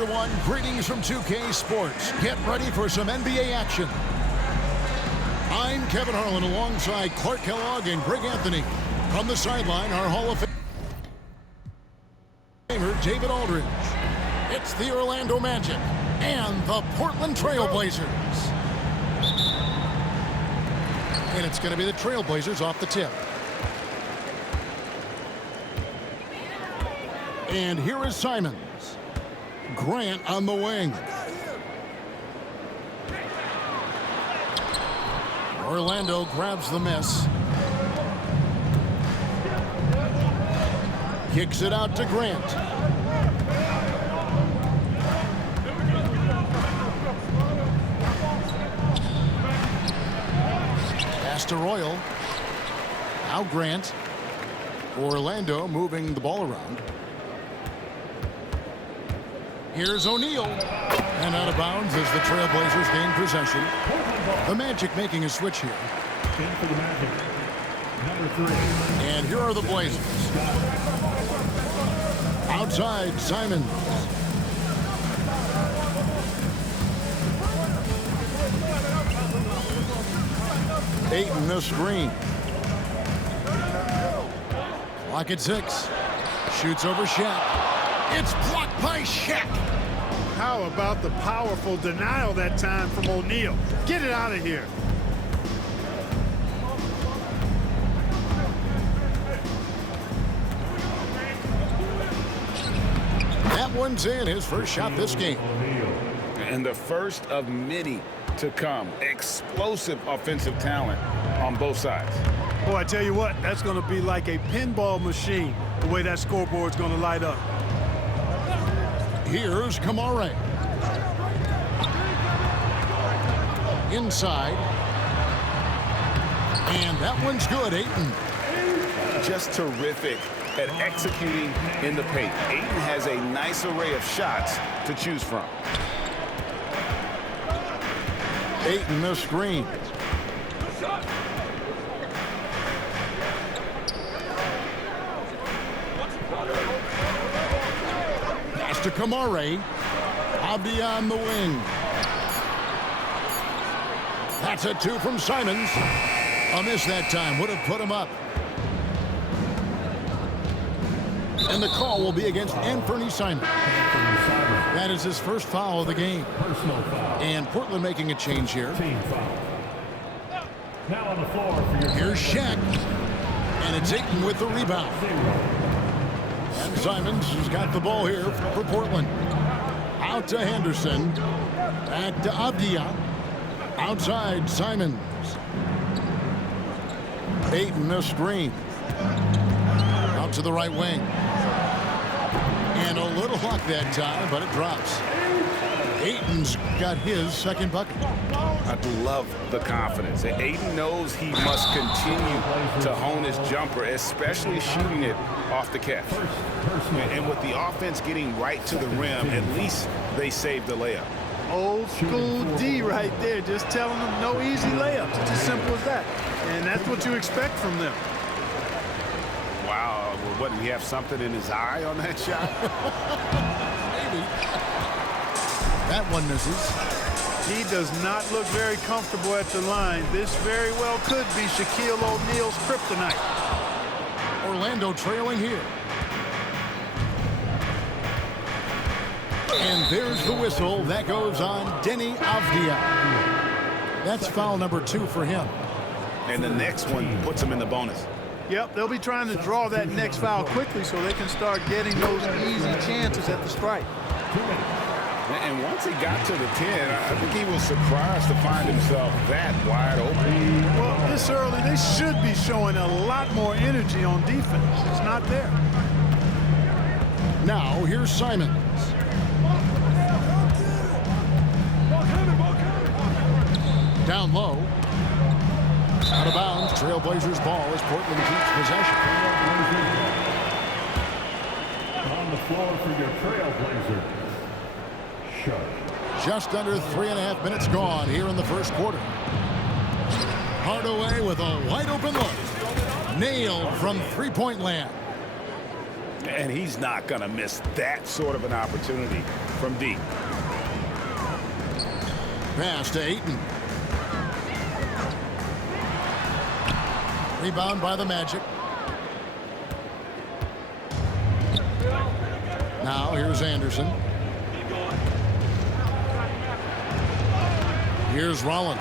everyone. Greetings from 2K Sports. Get ready for some NBA action. I'm Kevin Harlan alongside Clark Kellogg and Greg Anthony. From the sideline, our Hall of Famer, David Aldridge. It's the Orlando Magic and the Portland Trail Blazers. And it's going to be the Trail Blazers off the tip. And here is Simons. Grant on the wing. Orlando grabs the miss. Kicks it out to Grant. Pass to Royal. Now Grant. Orlando moving the ball around. Here's O'Neal. And out of bounds as the Trailblazers gain possession. The Magic making a switch here. In for the Magic, number 3. And here are the Blazers. Outside, Simons. Ayton the screen. Clock at 6. Shoots over Shaq. It's blocked by Shaq. How about the powerful denial that time from O'Neal? Get it out of here. That one's in, his first shot this game. And the first of many to come. Explosive offensive talent on both sides. Boy, I tell you what, that's going to be like a pinball machine, the way that scoreboard's going to light up. Here's Kamare. Inside. And that one's good, Ayton. Just terrific at executing in the paint. Ayton has a nice array of shots to choose from. Ayton the screen. Pass to Kamare. Abdi on the wing. That's a 2 from Simons. A miss that time. Would have put him up. And the call will be against Anthony Simons. That is his first foul of the game. And Portland making a change here. Now on the floor for your Here's Shaq. And it's Ayton with the rebound. And Simons has got the ball here for Portland. Out to Henderson. Back to Abdia. Outside, Simons. Ayton the screen. Out to the right wing. And a little luck that time, but it drops. Ayton's got his second bucket. I love the confidence. Ayton knows he must continue to hone his jumper, especially shooting it off the catch. And with the offense getting right to the rim, at least they saved the layup. Old school D right there, just telling them no easy layups. It's as simple as that. And that's what you expect from them. Wow, well, what, did he have something in his eye on that shot? Maybe. That one misses. He does not look very comfortable at the line. This very well could be Shaquille O'Neal's kryptonite. Orlando trailing here. And there's the whistle. That goes on Denny Avdia. That's foul number 2 for him. And the next one puts him in the bonus. Yep, they'll be trying to draw that next foul quickly so they can start getting those easy chances at the strike. And once he got to the 10, I think he was surprised to find himself that wide open. Well, this early, they should be showing a lot more energy on defense. It's not there. Now, here's Simons. Down low. Out of bounds. Trailblazers ball as Portland keeps possession. on the floor for your Trailblazers. Just under 3.5 minutes gone here in the first quarter. Hardaway with a wide open look. Nailed from three-point land. And he's not going to miss that sort of an opportunity. from deep. Pass to Ayton. Rebound by the Magic. Now here's Anderson. Here's Rollins.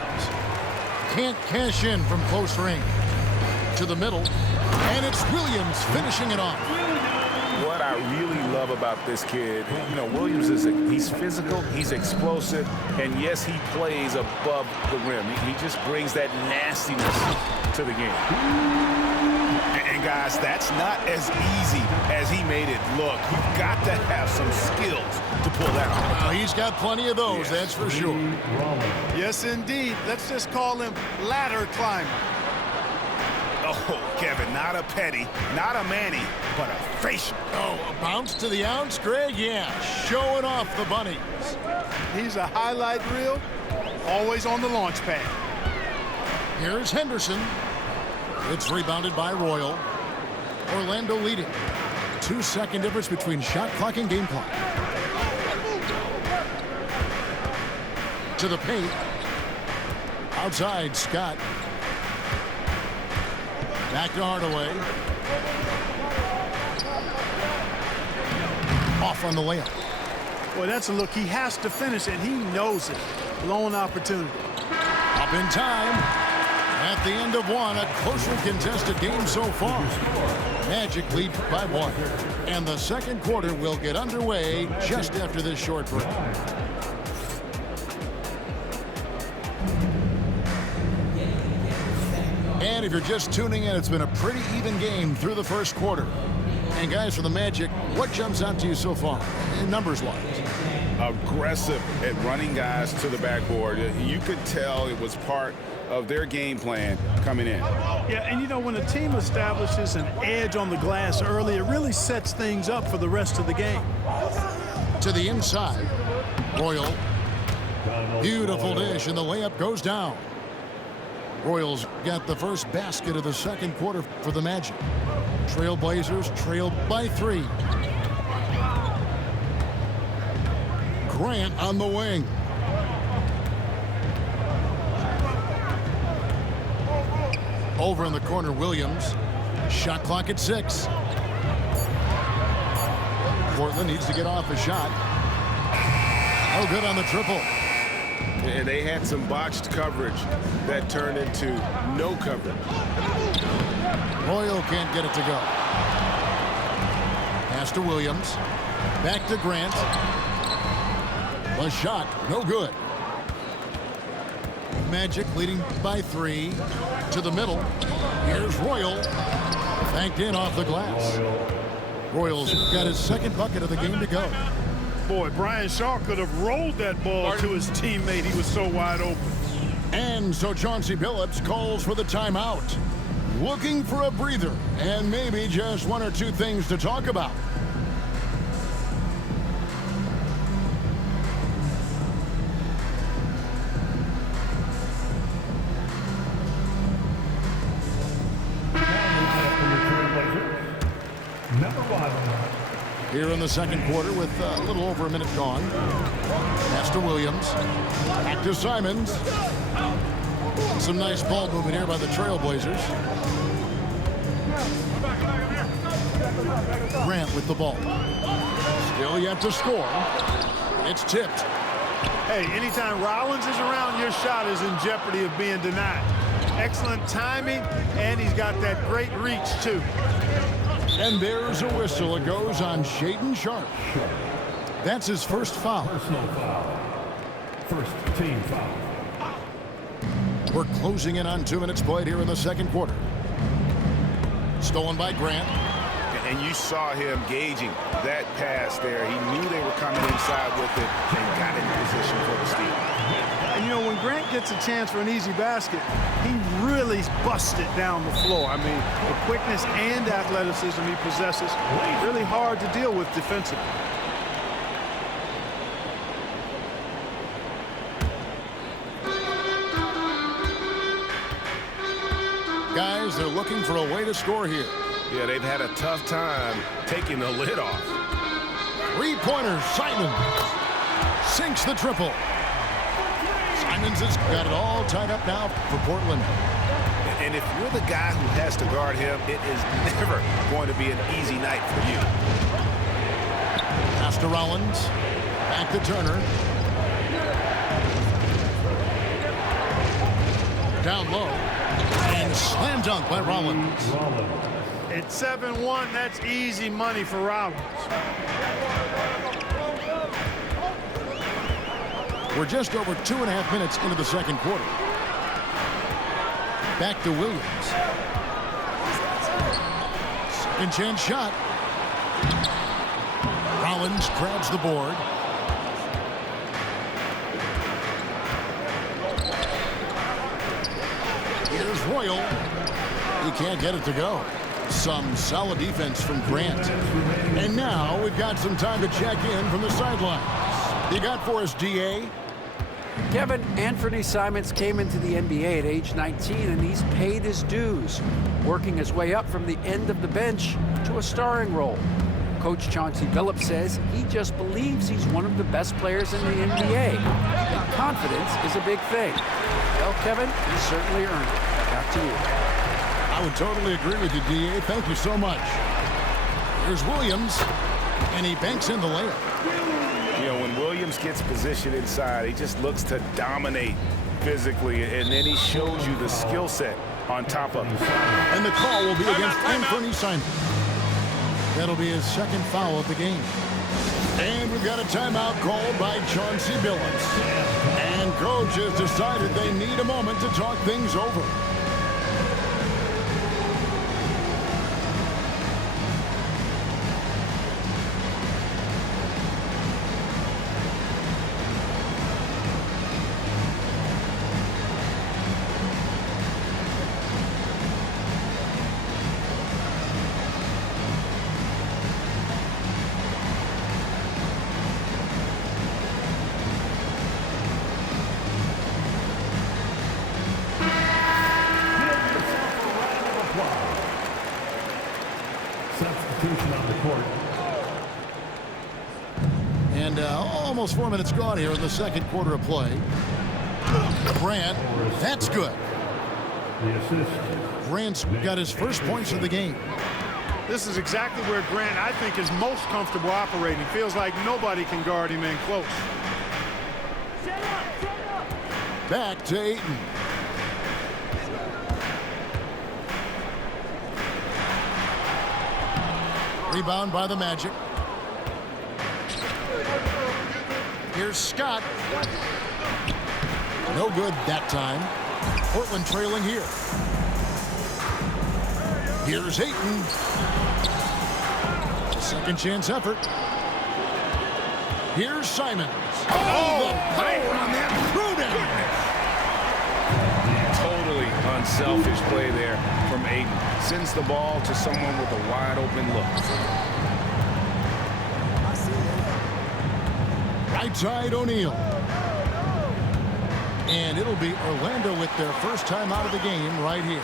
Can't cash in from close range. To the middle. And it's Williams finishing it off. What I really love about this kid, you know, Williams he's physical, he's explosive, and yes, he plays above the rim. He just brings that nastiness to the game. And guys, that's not as easy as he made it look. You've got to have some skills to pull that off. Well, he's got plenty of those, that's for sure. Yes, indeed. Let's just call him ladder climber. Oh, Kevin, not a petty, not a Manny, but a facial. Oh, a bounce to the ounce, Greg? Yeah, showing off the bunnies. He's a highlight reel, always on the launch pad. Here's Henderson. It's rebounded by Royal. Orlando leading. 2-second difference between shot clock and game clock. To the paint. Outside, Scott. Back to Hardaway. Off on the layup. Boy, that's a look. He has to finish, and he knows it. Lone opportunity. Up in time. At the end of one, a closely contested game so far. Magic lead by 1. And the second quarter will get underway just after this short break. And if you're just tuning in, it's been a pretty even game through the first quarter. And guys, for the Magic, what jumps out to you so far, numbers-wise? Aggressive at running guys to the backboard. You could tell it was part of their game plan coming in. Yeah, and you know, when a team establishes an edge on the glass early, it really sets things up for the rest of the game. To the inside, Royal. Beautiful dish, and the layup goes down. Royals got the first basket of the second quarter for the Magic. Trailblazers trailed by 3. Grant on the wing. Over in the corner, Williams. Shot clock at 6. Portland needs to get off a shot. No good on the triple. And they had some botched coverage that turned into no coverage. Royal can't get it to go. Pass to Williams. Back to Grant. A shot, no good. Magic leading by 3. To the middle. Here's Royal. Banked in off the glass. Royals got his second bucket of the game to go. Boy, Brian Shaw could have rolled that ball to his teammate. He was so wide open. And so Chauncey Billups calls for the timeout. Looking for a breather and maybe just 1 or 2 things to talk about. Here in the second quarter with a little over a minute gone. Pass to Williams. Back to Simons. Some nice ball movement here by the Trailblazers. Grant with the ball. Still yet to score. It's tipped. Hey, anytime Rollins is around, your shot is in jeopardy of being denied. Excellent timing, and he's got that great reach, too. And there's a whistle. It goes on Shaedon Sharpe. That's his first foul. Personal foul. First team foul. We're closing in on 2 minutes played here in the second quarter. Stolen by Grant. And you saw him gauging that pass there. He knew they were coming inside with it and got in position for the steal. And, you know, when Grant gets a chance for an easy basket, he really busts it down the floor. I mean, the quickness and athleticism he possesses, really hard to deal with defensively. Guys, they're looking for a way to score here. Yeah, they've had a tough time taking the lid off. Three-pointer, Simon. sinks the triple. Simons has got it all tied up now for Portland. And if you're the guy who has to guard him, it is never going to be an easy night for you. Pass to Rollins. Back to Turner. Down low. And slam dunk by Rollins. It's 7-1. That's easy money for Rollins. We're just over 2.5 minutes into the second quarter. Back to Williams. Second chance shot. Rollins grabs the board. Here's Royal. He can't get it to go. Some solid defense from Grant. And now we've got some time to check in from the sidelines. You got for us, DA? Kevin, Anthony Simons came into the NBA at age 19, and he's paid his dues, working his way up from the end of the bench to a starring role. Coach Chauncey Billups says he just believes he's one of the best players in the NBA, and confidence is a big thing. Well, Kevin, he certainly earned it. Back to you. I would totally agree with you, DA. Thank you so much. Here's Williams, and he banks in the layup. You know, when Williams gets positioned inside, he just looks to dominate physically, and then he shows you the skill set on top of it. And the call will be against Anthony Simons. That'll be his second foul of the game. And we've got a timeout called by Chauncey Billups. And coach has decided they need a moment to talk things over. Substitution on the court. And almost 4 minutes gone here in the second quarter of play. Grant, that's good. The assist. Grant's got his first points of the game. This is exactly where Grant, I think, is most comfortable operating. Feels like nobody can guard him in close. Back to Ayton. Rebound by the Magic. Here's Scott. No good that time. Portland trailing here. Here's Ayton. Second chance effort. Here's Simons. Oh, the power on that throw down. Totally unselfish play there from Ayton. Sends the ball to someone with a wide open look. Right side O'Neal. And it'll be Orlando with their first time out of the game right here.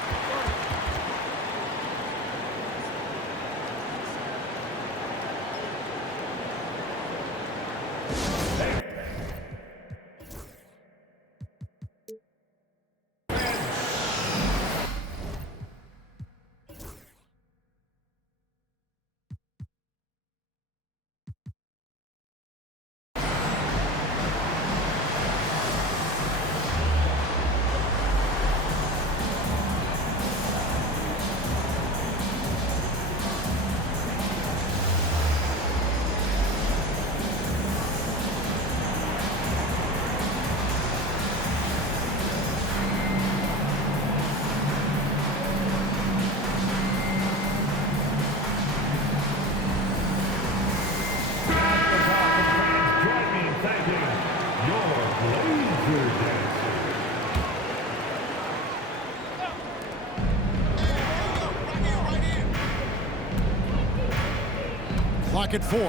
Clock at 4.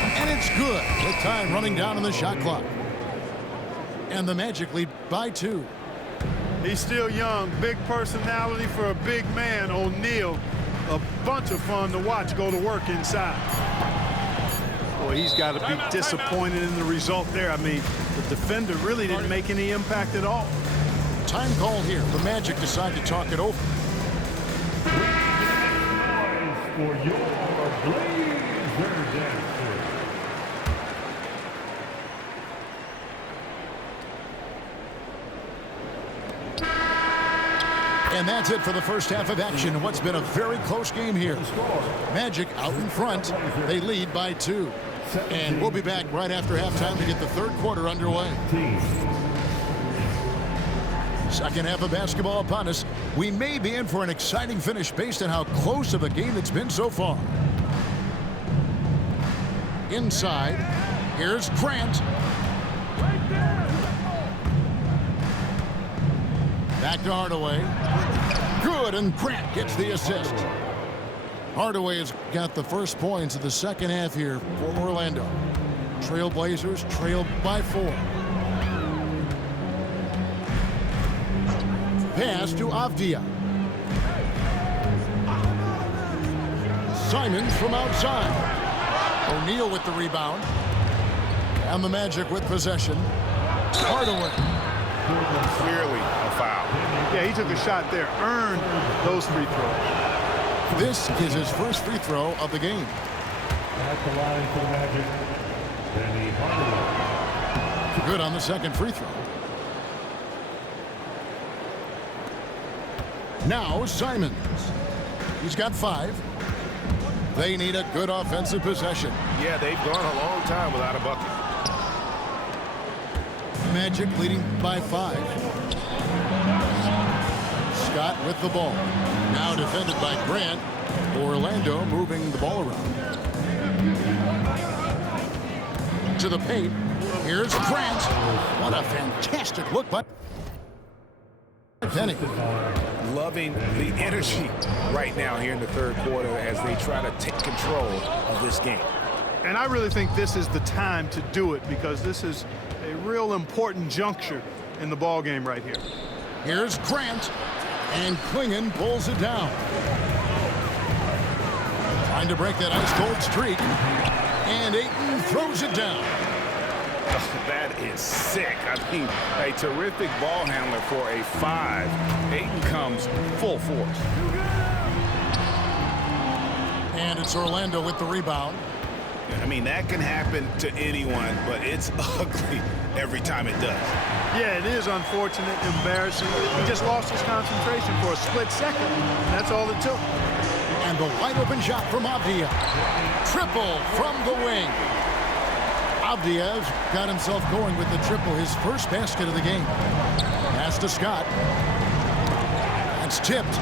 And it's good. With time running down on the shot clock. And the Magic lead by 2. He's still young. Big personality for a big man, O'Neal. a bunch of fun to watch go to work inside. Boy, he's got to be disappointed in the result there. I mean, the defender really didn't make any impact at all. Time call here. The Magic decide to talk it over. For your Blazer dancer. And that's it for the first half of action in what's been a very close game here. Magic out in front. They lead by 2. And we'll be back right after halftime to get the third quarter underway. Second half of basketball upon us. We may be in for an exciting finish based on how close of a game it's been so far. Inside, here's Grant. Back to Hardaway. Good, and Grant gets the assist. Hardaway has got the first points of the second half here for Orlando. Trailblazers trail by 4. Pass to Avdia. Simons from outside. O'Neal with the rebound. And the Magic with possession. Hardaway. Clearly a foul. Yeah, he took a shot there, earned those free throws. This is his first free throw of the game. At the line for the Magic, Penny Hardaway. Good on the second free throw. Now Simons. He's got 5. They need a good offensive possession. Yeah, they've gone a long time without a bucket. Magic leading by 5. Scott with the ball. Now defended by Grant. Orlando moving the ball around. To the paint. Here's Grant. What a fantastic look by Penny. Loving the energy right now here in the third quarter as they try to take control of this game. And I really think this is the time to do it because this is a real important juncture in the ball game right here. Here's Grant, and Klingon pulls it down. Trying to break that ice-cold streak, and Ayton throws it down. That is sick. I mean, a terrific ball handler for a 5. Ayton comes full force. And it's Orlando with the rebound. I mean, that can happen to anyone, but it's ugly every time it does. Yeah, it is unfortunate, embarrassing. He just lost his concentration for a split second. That's all it took. And the wide-open shot from Avdia. Triple from the wing. Avdia's got himself going with the triple, his first basket of the game. Pass to Scott. That's tipped.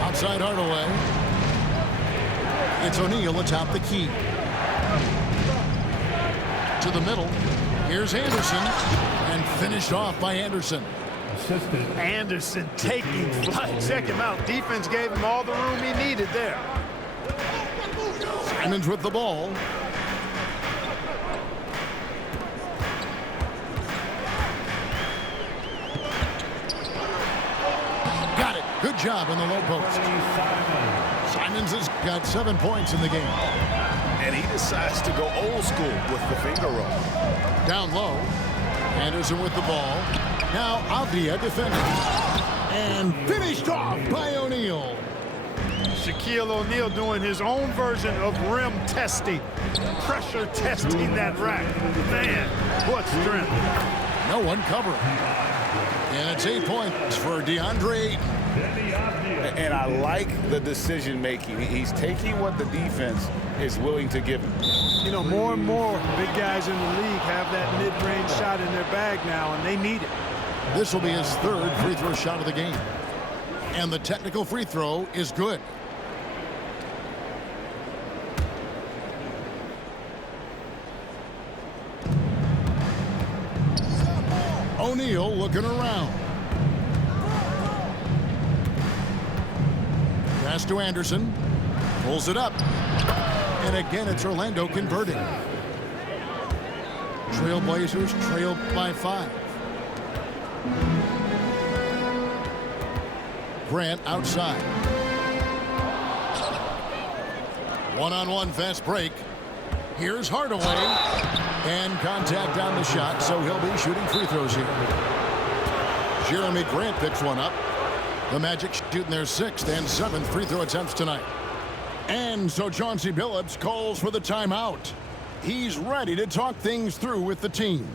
Outside Hardaway. It's O'Neal atop the key. To the middle. Here's Anderson. And finished off by Anderson. Anderson taking flight. Check him out. Defense gave him all the room he needed there. Simons with the ball. Got it. Good job in the low post. Simons has got 7 points in the game. And he decides to go old school with the finger roll. Down low. Anderson with the ball. Now Avdia defending. And finished off by O'Neal. Shaquille O'Neal doing his own version of rim testing. Pressure testing that rack. Man, what strength. No one covering. And it's 8 points for DeAndre Ayton. And I like the decision making. He's taking what the defense is willing to give him. You know, more and more big guys in the league have that mid-range shot in their bag now, and they need it. This will be his 3rd free throw shot of the game. And the technical free throw is good. O'Neal looking around. Pass to Anderson. Pulls it up. And again, it's Orlando converting. Trailblazers trail by 5. Grant outside. One-on-one fast break. Here's Hardaway. And contact on the shot, so he'll be shooting free throws here. Jeremy Grant picks one up. The Magic shooting their 6th and 7th free throw attempts tonight. And so Chauncey Billups calls for the timeout. He's ready to talk things through with the team.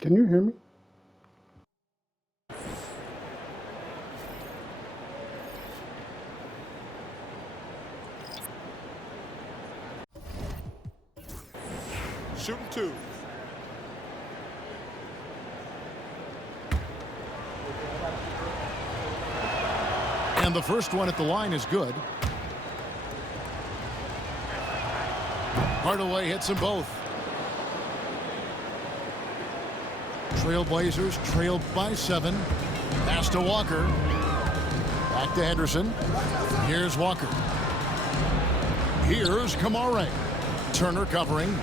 Can you hear me? Shooting 2. And the first one at the line is good. Hardaway hits them both. Trailblazers trailed by 7. Pass to Walker. Back to Henderson. Here's Walker. Here's Kamare. Turner covering.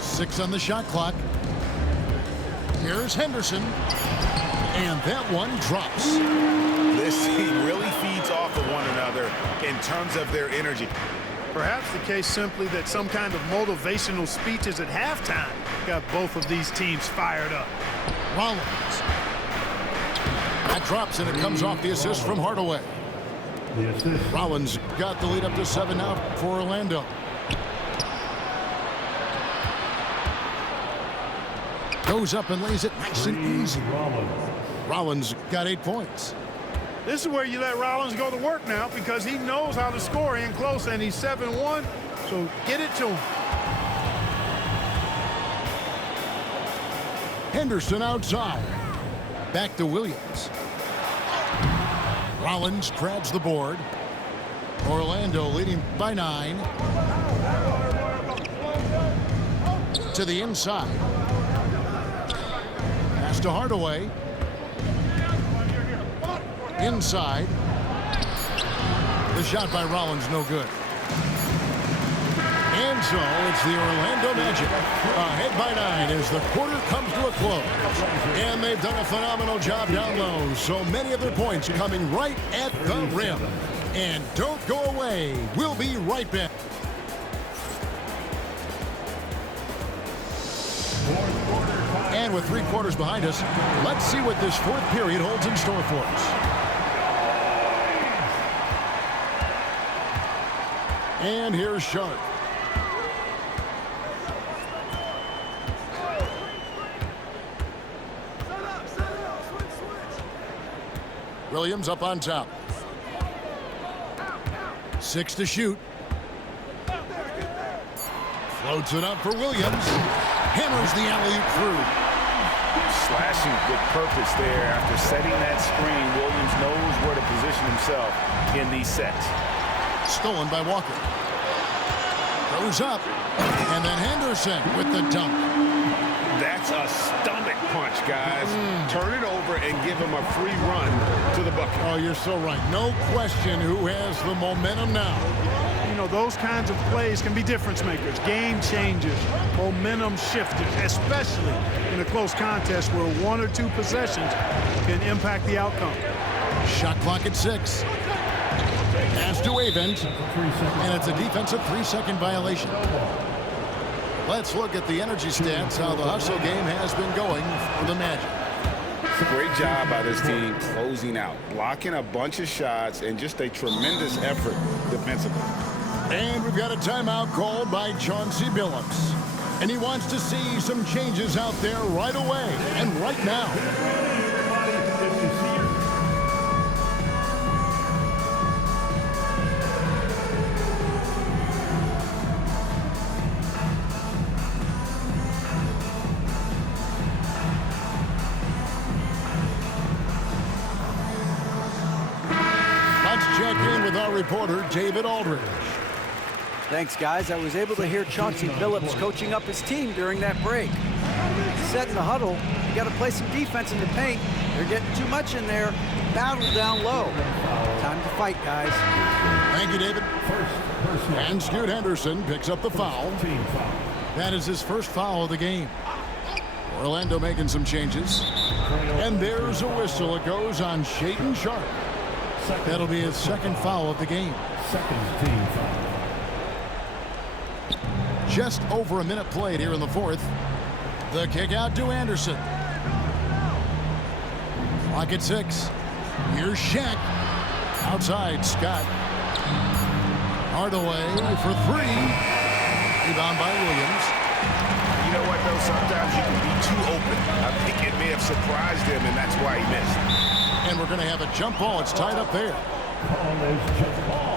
Six on the shot clock. Here's Henderson. And that one drops. This team really feeds off of one another in terms of their energy. Perhaps the case simply that some kind of motivational speeches at halftime got both of these teams fired up. Rollins. That drops, and it comes off the assist from Hardaway. Rollins got the lead up to 7 now for Orlando. Goes up and lays it nice and easy. Rollins got 8 points. This is where you let Rollins go to work now because he knows how to score in close, and he's 7-1, so get it to him. Henderson outside. Back to Williams. Rollins grabs the board. Orlando leading by 9. To the inside. Pass to Hardaway. Inside. The shot by Rollins, no good. And so it's the Orlando Magic ahead by 9 as the quarter comes to a close. And they've done a phenomenal job down low. So many of their points coming right at the rim. And don't go away. We'll be right back. And with 3 quarters behind us, let's see what this 4th period holds in store for us. And here's Sharp. Williams up on top. 6 to shoot. Floats it up for Williams. Hammers the alley-oop through. Slashing with purpose there. After setting that screen, Williams knows where to position himself in these sets. Stolen by Walker. Goes up. And then Henderson with the dunk. That's a stomach punch, guys. Turn it over and give him a free run to the bucket. Oh, you're so right. No question who has the momentum now. You know, those kinds of plays can be difference makers, game changers, momentum shifters, especially in a close contest where 1 or 2 possessions can impact the outcome. Shot clock at 6. Pass to Avent, and it's a defensive 3-second violation. Let's look at the energy stats, how the hustle game has been going for the Magic. Great job by this team closing out, blocking a bunch of shots, and just a tremendous effort defensively. And we've got a timeout called by Chauncey Billups. And he wants to see some changes out there right away and right now. reporter, David Aldridge. Thanks, guys. I was able to hear Chauncey Billups coaching up his team during that break. He said in the huddle, you got to play some defense in the paint. They're getting too much in there. Battle down low. Time to fight, guys. Thank you, David. And Scoot Henderson picks up the foul. That is his first foul of the game. Orlando making some changes. And there's a whistle. It goes on Shaedon Sharpe. That'll be his second foul of the game. Second team foul. Just over a minute played here in the fourth. The kick out to Anderson. Clock at 6. Here's Shaq. Outside, Scott. Hardaway for 3. Rebound by Williams. You know what, though? Sometimes you can be too open. I think it may have surprised him, and that's why he missed. And we're going to have a jump ball. It's tied up there. Call is jump ball.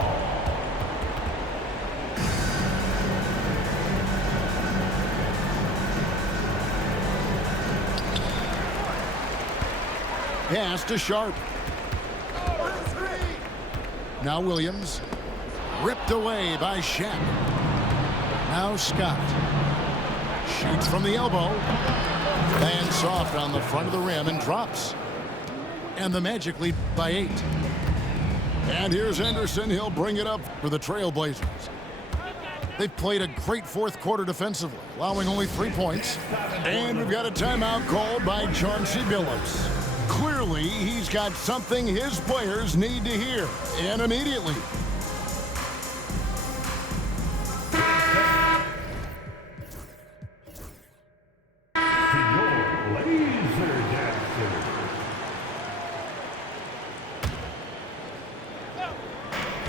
Pass to Sharpe. Now Williams. Ripped away by Shaq. Now Scott. Shoots from the elbow. Lands soft on the front of the rim and drops. And the Magic lead by 8. And here's Anderson. He'll bring it up for the Trailblazers. They've played a great fourth quarter defensively, allowing only 3 points. And we've got a timeout called by Chauncey Billups. Clearly, he's got something his players need to hear, and immediately.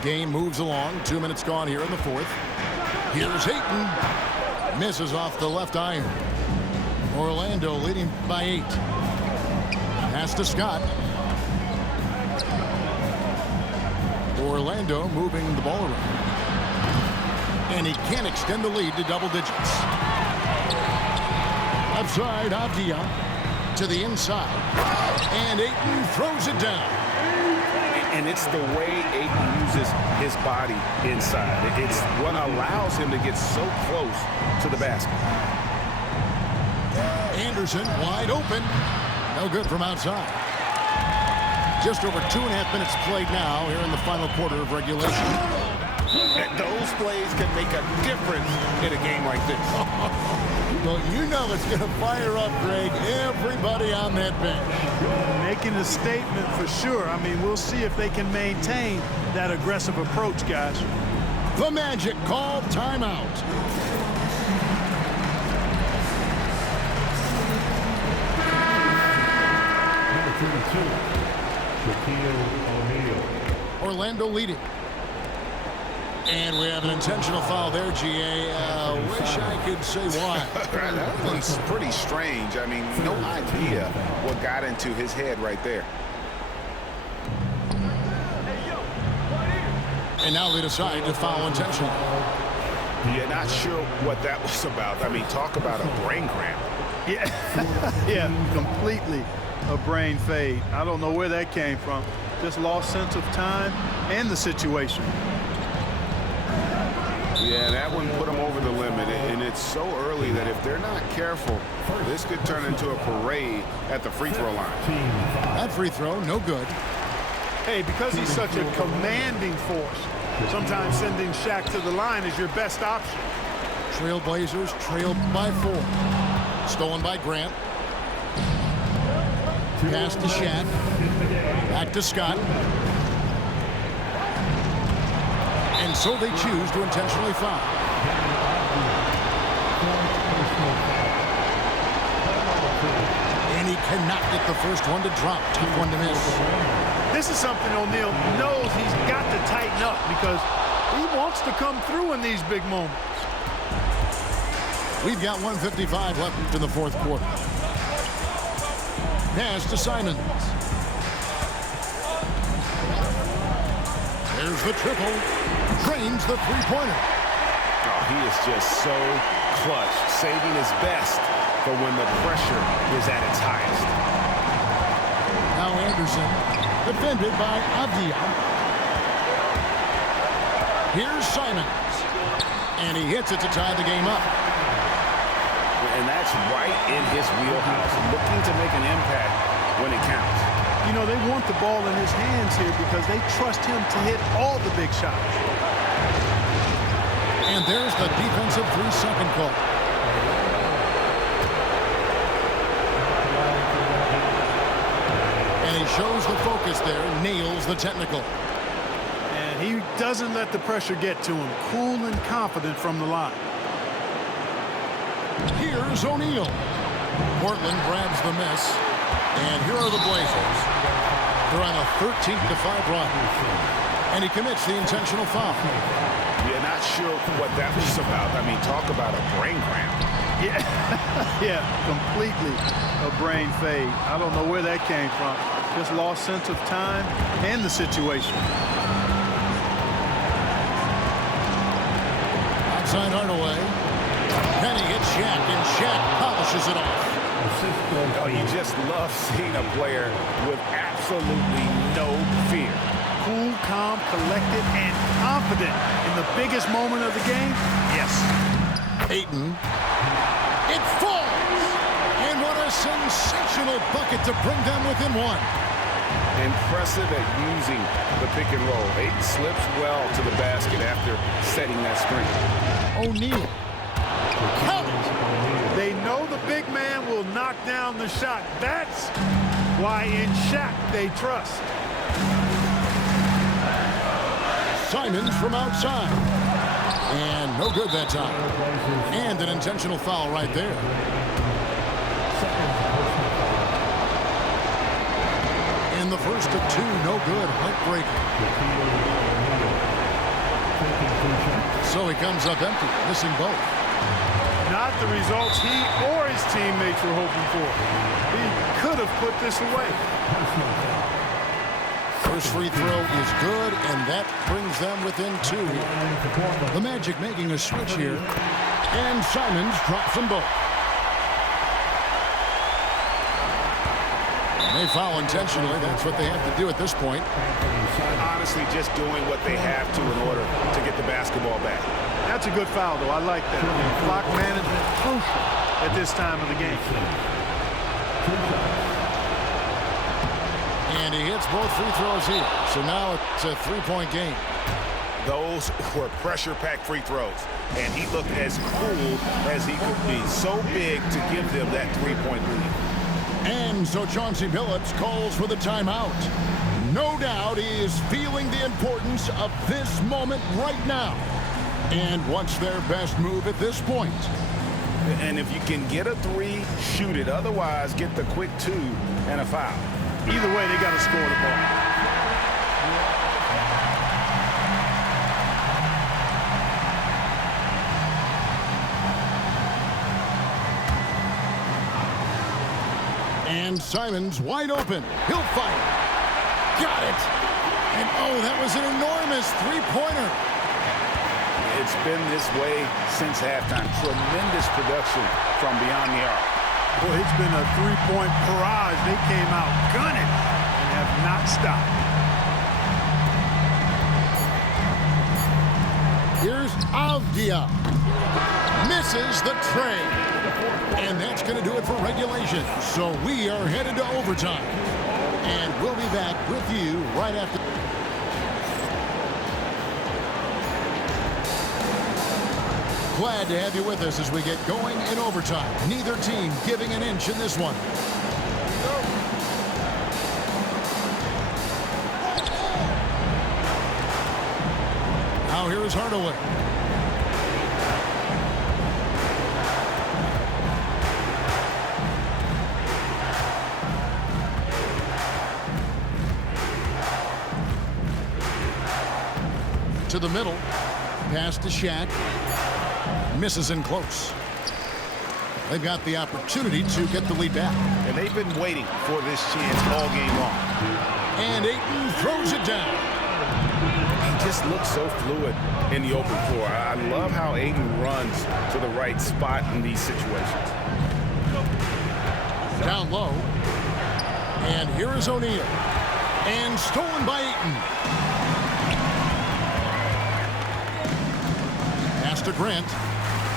Game moves along. 2 minutes gone here in the fourth. Here's Ayton. Misses off the left iron. Orlando leading by 8. Pass to Scott. Orlando moving the ball around. And he can't extend the lead to double digits. Upside, Avdia to the inside. And Ayton throws it down. And it's the way Ayton uses his body inside. It's what allows him to get so close to the basket. Anderson wide open. No good from outside. Just over 2.5 minutes played now here in the final quarter of regulation. And those plays can make a difference in a game like this. Well, you know it's going to fire up, Greg, everybody on that bench. Making a statement for sure. I mean, we'll see if they can maintain that aggressive approach, guys. The Magic called timeout. Number 32, Shaquille O'Neal. Orlando leading. And we have an intentional foul there, GA. Wish I could say why. That one's pretty strange. I mean, no idea what got into his head right there. And now they decide to foul intentionally. Yeah, not sure what that was about. I mean, talk about a brain cramp. Yeah, yeah, completely a brain fade. I don't know where that came from. Just lost sense of time and the situation. Yeah, that one put them over the limit, and it's so early that if they're not careful, this could turn into a parade at the free throw line. That free throw, no good. Hey, because he's such a commanding force, sometimes sending Shaq to the line is your best option. Trailblazers trailed by 4. Stolen by Grant. Pass to Shaq. Back to Scott. And so they choose to intentionally foul. And he cannot get the first one to drop. Tough one to miss. This is something O'Neal knows he's got to tighten up because he wants to come through in these big moments. We've got 1:55 left in the fourth quarter. Pass to Simons. There's the triple. Drains the three-pointer. Oh, he is just so clutch, saving his best for when the pressure is at its highest. Now Anderson, defended by Avdia. Here's Simons. And he hits it to tie the game up. And that's right in his wheelhouse, looking to make an impact when it counts. You know, they want the ball in his hands here because they trust him to hit all the big shots. And there's the defensive 3-second call. And he shows the focus there, nails the technical. And he doesn't let the pressure get to him. Cool and confident from the line. Here's O'Neal. Portland grabs the miss. And here are the Blazers. They're on a 13-5 run. And he commits the intentional foul. Yeah, not sure what that was about. I mean, talk about a brain cramp. Yeah, yeah, completely a brain fade. I don't know where that came from. Just lost sense of time and the situation. Outside Hardaway. Penny hits Shaq, and Shaq polishes it off. Oh, you just love seeing a player with absolutely no fear. Cool, calm, collected, and confident in the biggest moment of the game. Yes. Ayton. It falls! And what a sensational bucket to bring them within one. Impressive at using the pick and roll. Ayton slips well to the basket after setting that screen. O'Neal. They know the big man will knock down the shot. That's why in Shaq they trust. Simons from outside. And no good that time. And an intentional foul right there. In the first of two, no good. Heartbreaker. So he comes up empty, missing both. Not the results he or his teammates were hoping for. He could have put this away. First free throw is good, and that brings them within two. The Magic making a switch here, and Simons drops them both. They foul intentionally. That's what they have to do at this point. Honestly, just doing what they have to in order to get the basketball back. That's a good foul, though. I like that. Clock management crucial at this time of the game. And he hits both free throws here. So now it's a three-point game. Those were pressure-packed free throws. And he looked as cool as he could be. So big to give them that three-point lead. And so Chauncey Billups calls for the timeout. No doubt he is feeling the importance of this moment right now. And what's their best move at this point? And if you can get a three, shoot it. Otherwise, get the quick two and a foul. Either way, they got to score the ball. And Simons wide open. He'll fire. Got it. And oh, that was an enormous three-pointer. It's been this way since halftime. Tremendous production from beyond the arc. Boy, it's been a three-point barrage. They came out gunning and have not stopped. Here's Avdia. Misses the tray. And that's going to do it for regulation. So we are headed to overtime. And we'll be back with you right after. Glad to have you with us as we get going in overtime. Neither team giving an inch in this one. Now here is Hardaway. To the middle. Pass to Shaq. Misses in close. They've got the opportunity to get the lead back. And they've been waiting for this chance all game long. And Ayton throws it down. He just looks so fluid in the open floor. I love how Ayton runs to the right spot in these situations. Down low. And here is O'Neal. And stolen by Ayton. pass to Grant.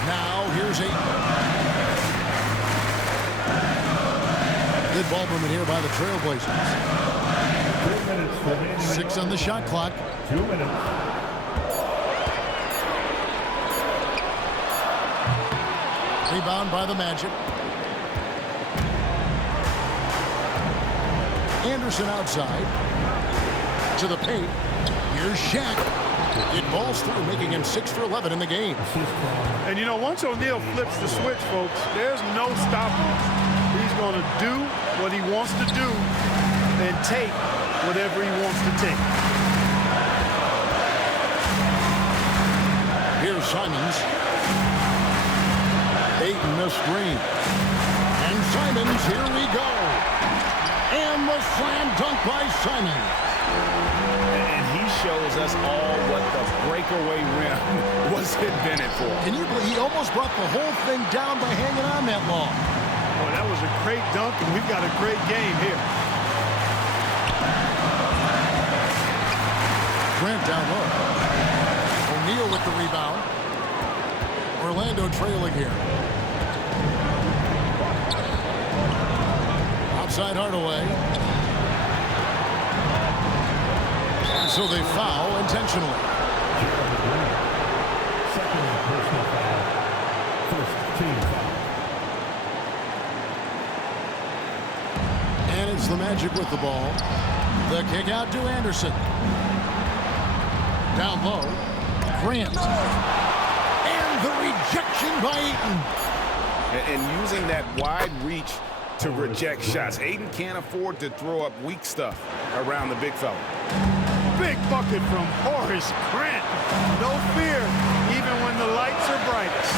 Now here's Ayton. Good ball movement here by the Trailblazers. 2 minutes remaining. 6 on the shot clock. 2 minutes. Rebound by the Magic. Anderson outside. To the paint. Here's Shaq. It balls through, making him 6 for 11 in the game. And you know, once O'Neal flips the switch, folks, there's no stopping him. He's going to do what he wants to do and take whatever he wants to take. Here's Simons. Ayton the screen. And Simons, here we go. And the slam dunk by Simons. And he shows us all what the breakaway rim was invented for. Can you believe he almost brought the whole thing down by hanging on that long? Boy, that was a great dunk, and we've got a great game here. Grant down low. O'Neal with the rebound. Orlando trailing here. Outside Hardaway. So they foul intentionally. Second personal foul. First team foul. And it's the Magic with the ball. The kick out to Anderson. Down low. Grant. And the rejection by Ayton. And using that wide reach to reject shots. Ayton can't afford to throw up weak stuff around the big fella. Big bucket from Horace Grant. No fear, even when the lights are brightest.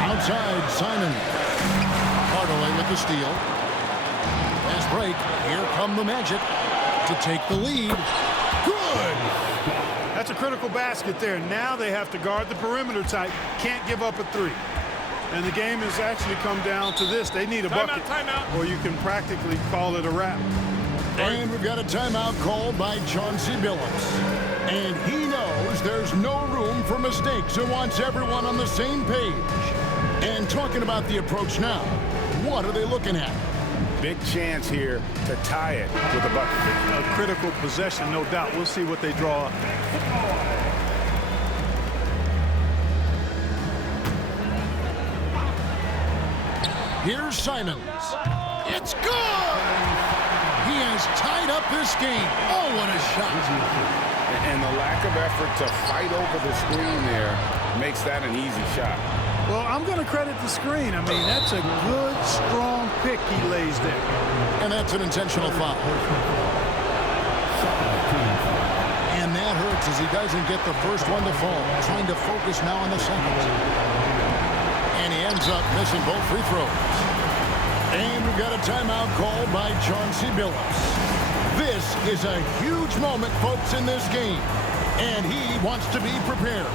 Outside, Simon. Hardaway with the steal. Fast break. Here come the Magic to take the lead. Good! That's a critical basket there. Now they have to guard the perimeter tight. Can't give up a three. And the game has actually come down to this. They need a bucket. Timeout. Or you can practically call it a wrap. And we've got a timeout called by Chauncey Billups. And he knows there's no room for mistakes and wants everyone on the same page. And talking about the approach now, what are they looking at? Big chance here to tie it with a bucket. A critical possession, no doubt. We'll see what they draw up. Here's Simons. It's good! He has tied up this game. Oh, what a shot. And the lack of effort to fight over the screen there makes that an easy shot. Well, I'm going to credit the screen. I mean, that's a good, strong pick he lays there. And that's an intentional foul. And that hurts as he doesn't get the first one to fall. Trying to focus now on the second. And he ends up missing both free throws. And we've got a timeout called by Chauncey Billups. This is a huge moment, folks, in this game. And he wants to be prepared.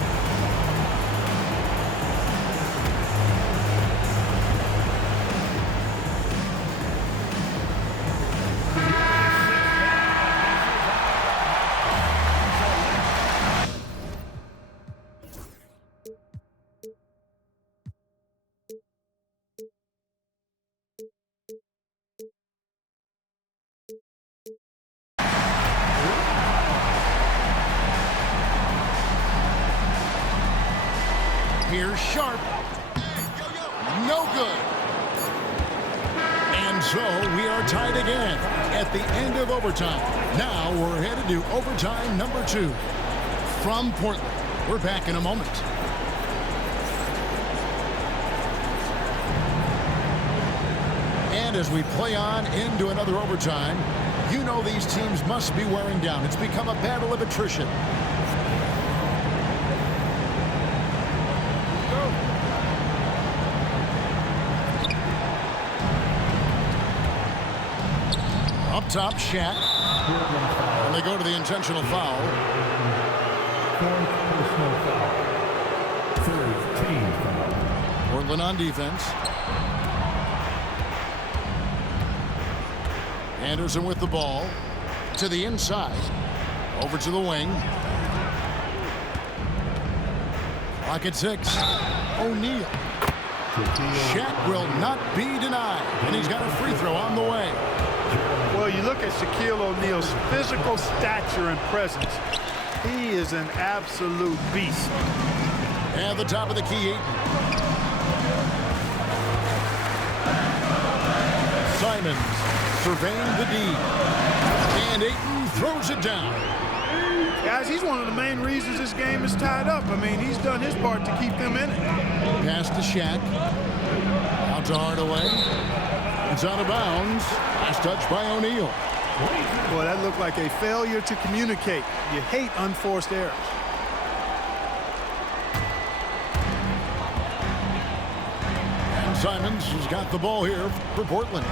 Here's Sharp. No good. And so we are tied again at the end of overtime. Now we're headed to overtime number 2 from Portland. We're back in a moment. And as we play on into another overtime, you know these teams must be wearing down. It's become a battle of attrition. Up top, Shaq. And they go to the intentional foul. Fourth personal foul. Third team foul. Portland on defense. Anderson with the ball. To the inside. Over to the wing. Clock at 6. O'Neal. Shaq will not be denied, and he's got a free throw on the way. Well, you look at Shaquille O'Neal's physical stature and presence. He is an absolute beast. At the top of the key, Ayton. Simons surveying the D. And Ayton throws it down. Guys, he's one of the main reasons this game is tied up. I mean, he's done his part to keep them in it. Pass to Shaq. Out to Hardaway. It's out of bounds. Last touch by O'Neal. Boy, that looked like a failure to communicate. You hate unforced errors. And Simons has got the ball here for Portland.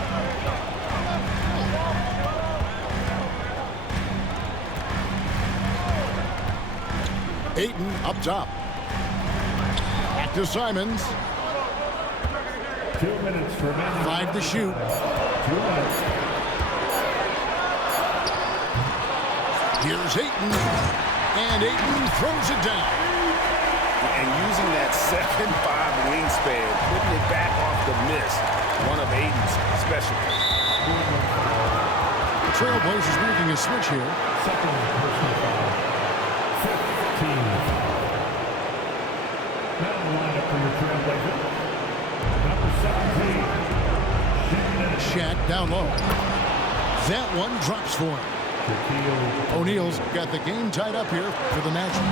Ayton up top. Back to Simons. 2 minutes remaining. 5 to shoot. 2 minutes. Here's Ayton. And Ayton throws it down. And using that 7'5" wingspan, putting it back off the miss, one of Ayton's specialties. The Trailblazers making a switch here. Second personal foul. 15. Now the lineup for your Trailblazer. Number 17. Shaq down low. That one drops for him. O'Neal's got the game tied up here for the Magic.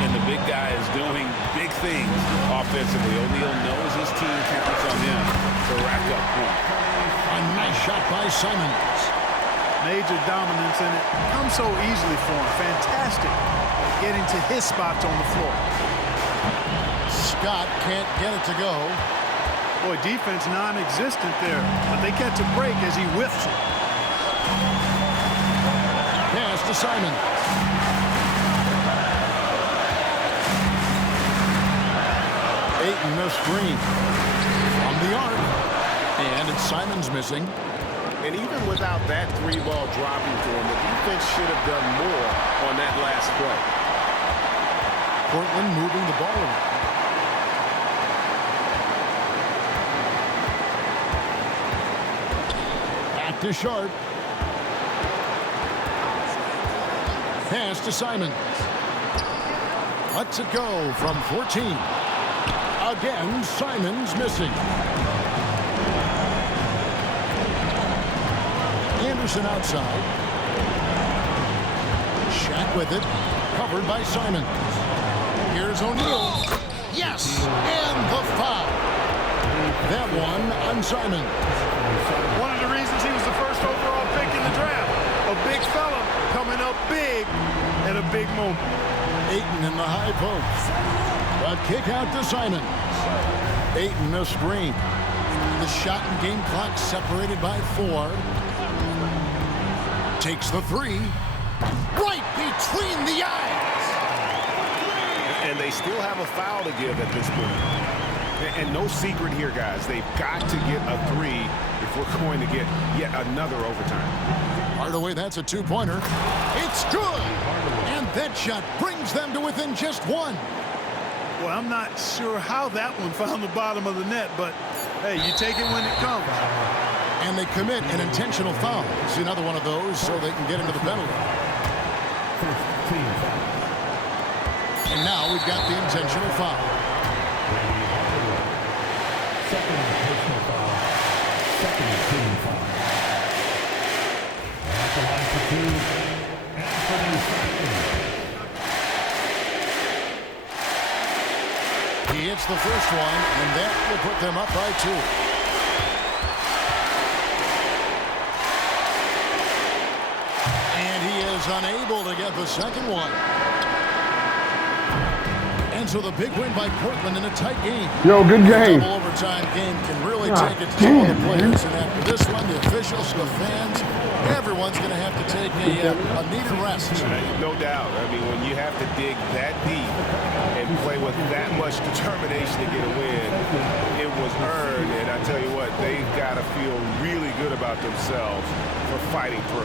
And the big guy is doing big things offensively. O'Neal knows his team counts on him to rack up points. A nice shot by Simons. Major dominance, and it comes so easily for him. Fantastic getting to his spots on the floor. Scott can't get it to go. Boy, defense non-existent there, but they catch a break as he whiffs it. Pass to Simons. Ayton the screen. From the arc. And it's Simons missing. And even without that 3-ball dropping for him, the defense should have done more on that last play. Portland moving the ball around. Back to Sharp. Pass to Simons. Lets it go from 14. Again, Simons missing. Anderson outside. Shaq with it. Covered by Simons. Here's O'Neal. Yes! And the foul. That one on Simons. One of the reasons he was the first overall pick in the draft. A big fella coming up big at a big moment. Ayton in the high post. A kick out to Simons. Ayton a screen. The shot and game clock separated by 4. Takes the 3. Right between the eyes. And they still have a foul to give at this point. And no secret here, guys. They've got to get a 3 if we're going to get yet another overtime. Hardaway, that's a 2-pointer. It's good. And that shot brings them to within just 1. Well, I'm not sure how that one found the bottom of the net, but hey, you take it when it comes. And they commit an intentional foul. See another one of those so they can get into the penalty. And now we've got the intentional foul. Second personal foul. Second team foul. At the line for 2. Anthony Simons. He hits the first one, and that will put them up by 2. And he is unable to get the second one. And so the big win by Portland in a tight game. Yo, good game. Double overtime game can really take it to some of the players. And after this one, the officials, the fans, everyone's going to have to take a needed rest. No doubt. I mean, when you have to dig that deep and play with that much determination to get a win, it was earned. And I tell you what, they've got to feel really good about themselves for fighting through.